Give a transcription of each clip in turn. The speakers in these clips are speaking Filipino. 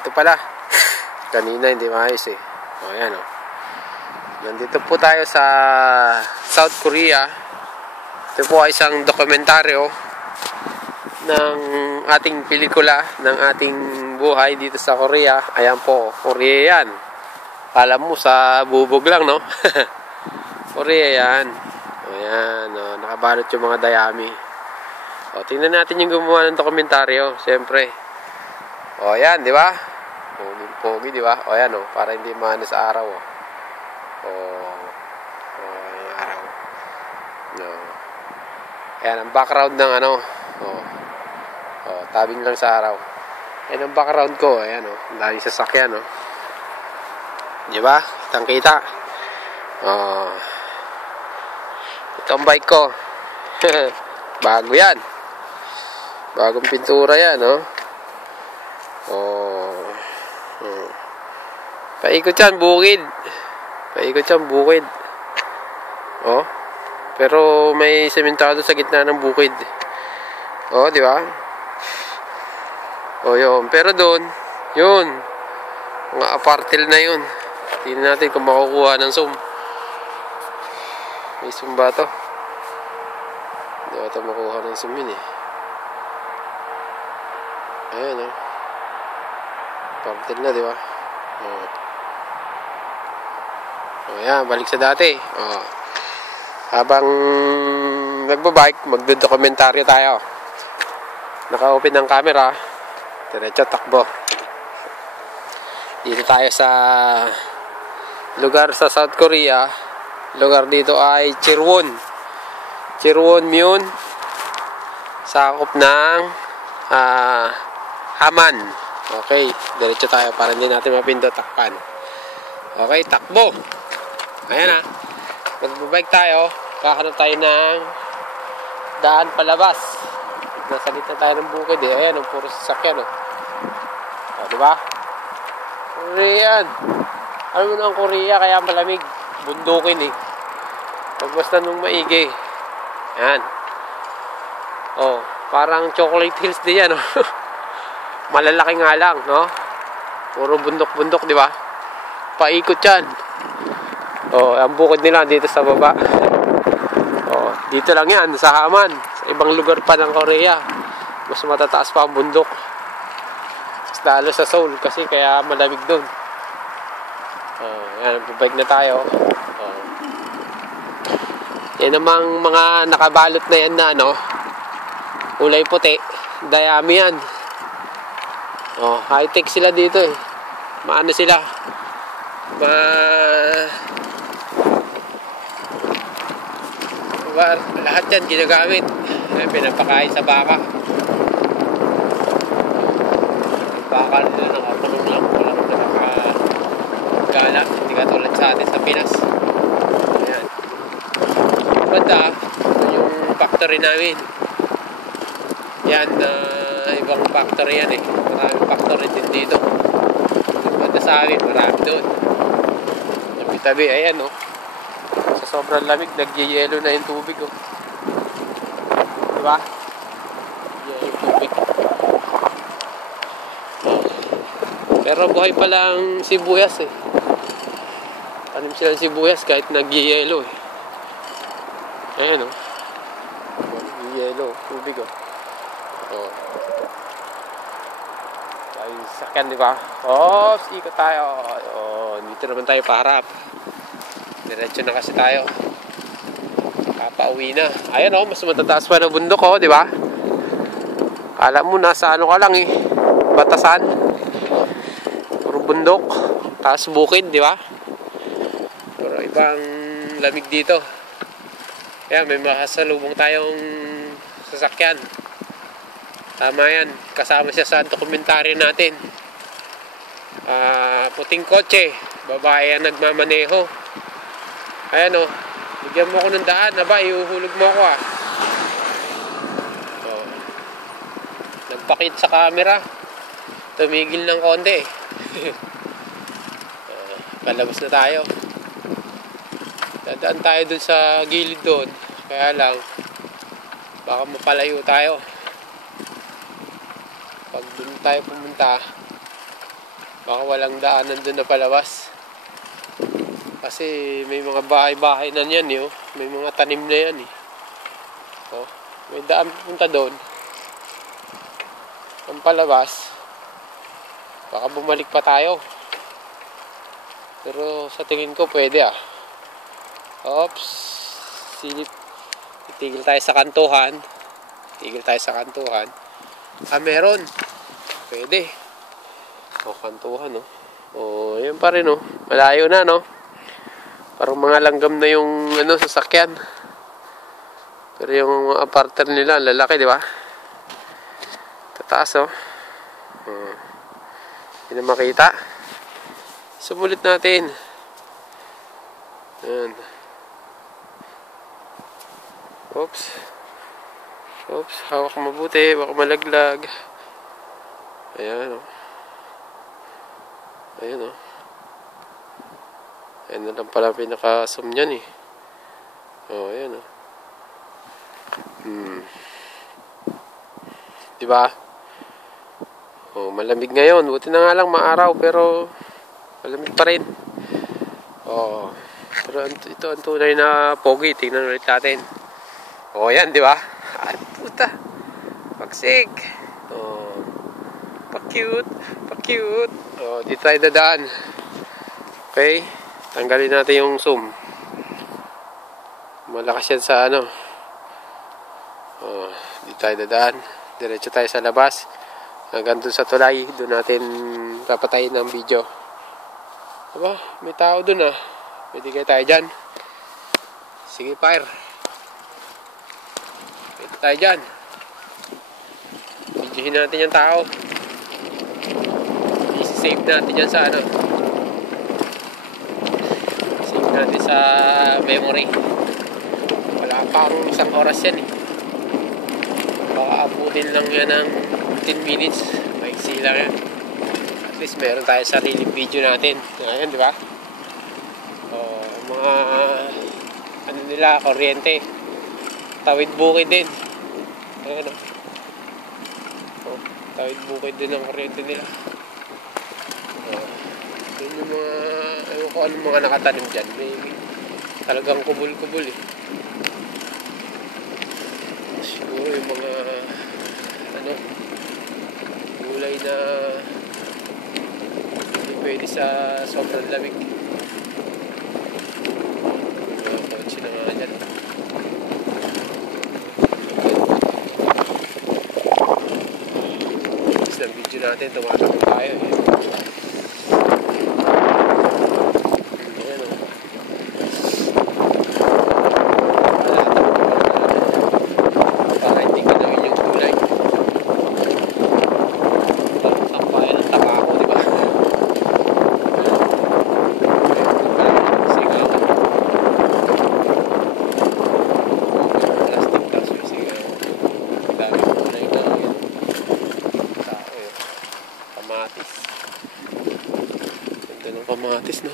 ito pala. Kanina hindi maayos eh. O, yan o. Nandito po tayo sa South Korea. Ito po ay isang dokumentaryo ng ating pelikula, ng ating buhay dito sa Korea. Ayan po, Korea yan. Alam mo sa bubog lang, no? Korea yan. Ayan, o, nakabalot yung mga dayami. O, tingnan natin yung gumawa ng dokumentaryo, siyempre. O, ayan, di ba? Pogi, di ba? O, ayan, o, para hindi maano sa araw, o. O, yung araw. No. Ayan, ang background ng ano, o, tabing lang sa araw. Ayan ang background ko, ayan, o. Ang daming sasakyan, o. Di ba? Kitang-kita. O, ito ang bike ko. Bago yan. Bagong pintura yan, no? Paikot yan, bukid. Paikot yan, bukid. Oh. Pero may sementado sa gitna ng bukid. Oh, di ba? Oh, yun. Pero doon, yun. Mga apartel na yun. Tingnan natin kung makukuha ng zoom. May zoom ba ito? Hindi ito makuha ng zoom yun eh. Ayan, oh. Apartel na, di ba? Oh. O yan, balik sa dati. O. Habang nagbabike, magdodokumentaryo tayo. Naka-open ng camera. Diretso takbo. Dito tayo sa lugar sa South Korea. Lugar dito ay Chirwon. Chirwon-myeon. Sakop ng Haman. Okay, diretso tayo para hindi natin mapindot takpan. Okay, takbo. Ayan na. Magbabike tayo. Kahanap tayo ng daan palabas. Nasa gitna tayo ng bukid eh. Ayan, ang puro sasakyan. O, diba? Korean. Alam mo na ang Korea, kaya malamig. Bundukin eh. Pag basta nung maigi. Ayan. O, parang chocolate hills din yan. Malalaki nga lang, no? Puro bundok-bundok, diba? Paikot yan. Oh, ang bukod nila dito sa baba. Oh, dito lang yan sa Haman. Sa ibang lugar pa ng Korea, mas matataas pa ang bundok. Mas lalo sa Seoul kasi kaya malamig doon. Oh, yan, bubike na tayo. Oh. Yan namang mga nakabalot na yan na, no? Kulay puti. Dayami yan. Oh, high-tech sila dito eh. Maano sila? Lahat yan ginagamit. Pinapakain sa baka. Baka nila nakakulong lang. Walang nakagala. Hindi ka tulad sa atin sa Pinas. Ayan. Banda, yung factory namin. Yan, ibang factory yan eh. Maraming factory din dito. Banda sa amin, marami doon. Tabi, ayan oh. Sa sobrang lamig, nag-yelo na yung tubig oh. Diba? Nag-yelo yung tubig. Oh. Pero buhay pala ang sibuyas eh. Tanim sila ng sibuyas kahit nag-yelo eh. Ayan oh. Nag-yelo, tubig oh. Oh. Tayo sakyan, diba? Oh, ikot tayo. Oh, dito naman tayo paharap. Diretso na kasi tayo. Kapauwi na. Ayan oh, mas matataas pa ng bundok oh, di ba? Kala mo nasa ano ka lang eh. Batasan. Puro bundok. Taas bukid, di ba? Pero ibang lamig dito. Kaya may makasalubong tayong sasakyan. Tama yan. Kasama siya sa dokumentaryo natin. Puting kotse. Babae ang nagmamaneho. Ayan o. Bigyan mo ko ng daan. Aba, iuhulog mo ako oh. Nagpakit sa camera. Tumigil ng konti. Palabas na tayo. Dadaan tayo dun sa gilid doon. Kaya lang, baka mapalayo tayo. Pag dun tayo pumunta, Baka walang daanan doon na palabas. Kasi may mga bahay-bahay na yan eh. Oh. May mga tanim na yan eh. Oh, may daan punta doon. Ang palabas. Baka bumalik pa tayo. Pero sa tingin ko pwede ah. Oops. Silip. Titigil tayo sa kantuhan. Ah, meron. Pwede. O, kantuhan, no? O, yun pa rin, no? Malayo na, no? Parang mga langgam na yung, sasakyan. Pero yung partner nila, lalaki, di ba? Tataas, oh. Hindi na makita. Sumulit natin. Ayan. Oops. Hawak mabuti. Baka malaglag. Ayan, oh. Ayan, oh. Ayan na lang pala pinaka-zoom niyan, eh. Oh, ayan, oh. Diba? Oh, malamig ngayon. Buti na nga lang maaraw, pero malamig pa rin. Oh. Pero ito ang tunay na pogi. Tingnan ulit natin. Oh, yan, di ba? Ay, puta. Pagsig. Oh. Pa-cute. Oh, dito tayo dadaan. Okay? Tanggalin natin yung zoom. Malakas yan sa Oh, dito tayo dadaan. Diretso tayo sa labas. Hanggang dun sa tulay. Doon natin papatayin ng video. Diba? May tao dun ah. Pwede kayo tayo dyan. Sige, fire. Pwede tayo dyan. Videohin natin yung tao. I-save natin dyan sa Save natin sa memory. Wala pang 1 oras yan eh. Baka abutin lang yan ng 10 minutes. Maiksi lang yan. At least meron tayo sariling video natin. Ayan, di ba? Mga nila, kuryente. Tawid bukid din. Ayan, tawid bukid din ang kuryente nila. Yun yung mga, ewan ko anong mga nakatanim dyan. May talagang kubul-kubul eh. Siguro yung mga gulay na hindi pwede sa sobrang lamig. Mga kotse na nga dyan. Next na video natin, tumatakbo tayo eh. Ganda ng kamatis, no?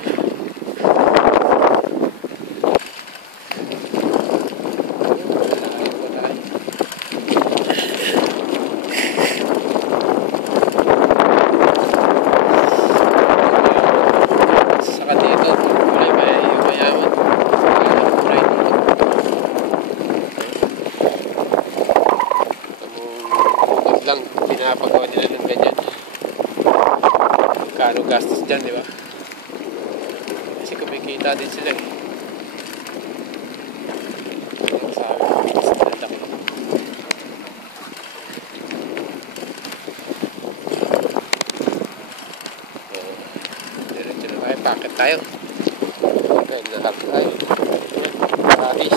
Saka dito, kulay mayaman. Kulay dito. Bukod lang, pinapagawa nila ng ganyan. Kano gastos dyan, di ba? Kasi kumikita din sila eh. Sabi ko, bilis na laki. Diretso na tayo, packet tayo. Okay, lahat tayo. Paradis.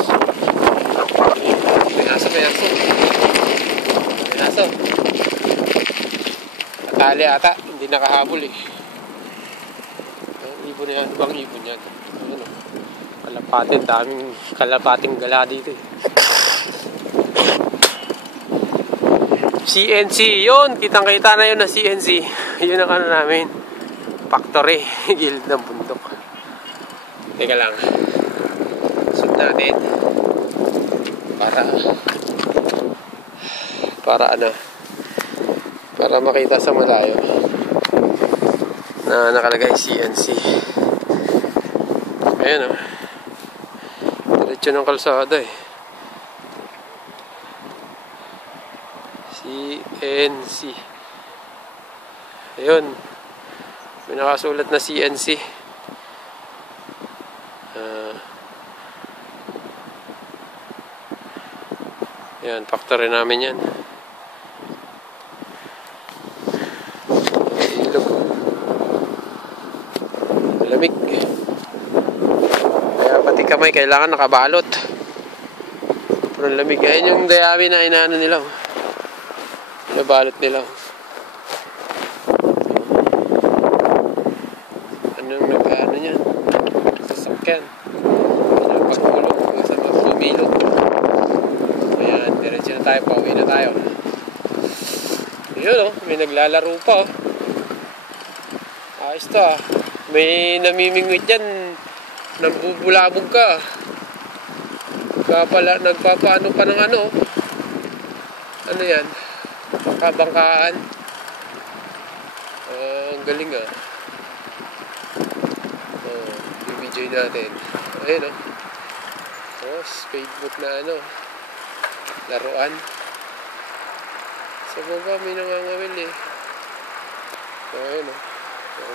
Pinaso. Natali ata, hindi nakahabol eh. Ibon na yan, ibang ibon yan. Ayun o. Kalapatin, daming kalapating gala dito eh. CNC, yun! Kitang-kita na yun na CNC. Yun ang namin. Factory, gilid ng bundok. Teka lang. Shoot natin. Para makita sa malayo. na nakalagay CNC. Ayan o. Diretso ng kalsada eh. CNC. Ayun. May nakasulat na CNC. Yan, factory namin yan. Ilog. Malamig. Kaya pati kamay kailangan nakabalot. Pero lamig. Ayan yung dayami na inaano nila. Nabalot nila. Anong nag-ano niyan? Sasakyan. Pagulong. Sa sumilog. Ayan, diretso na tayo. Pauwi na tayo. Yun may naglalaro pa Ayos to May namimingwit dyan. Nagbubulabog ka. Nagpapaano pa ng ano. Ano yan? Kabangkaan. Ang galing i-video natin. Ayun speedboat na laruan. Sa baba may nangangawil ayun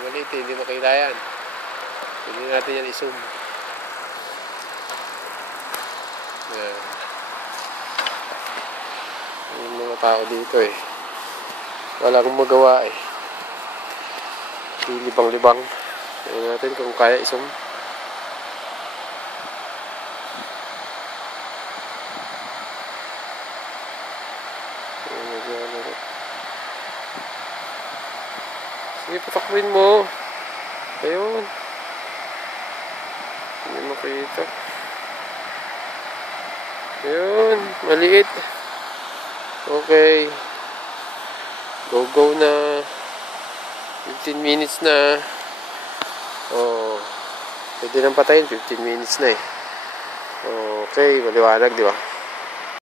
maliit hindi makita yan. Hindi natin yan i-zoom. Yan. Yung mga tao dito wala akong magawa libang-libang. Tingnan natin kung kaya i-zoom. Sige, patakbuhin mo. Ayun. Hindi makita. Ayun, maliit. Okay. Go na. 15 minutes na. Pwede nang patayin. 15 minutes na Okay, maliwanag, di ba?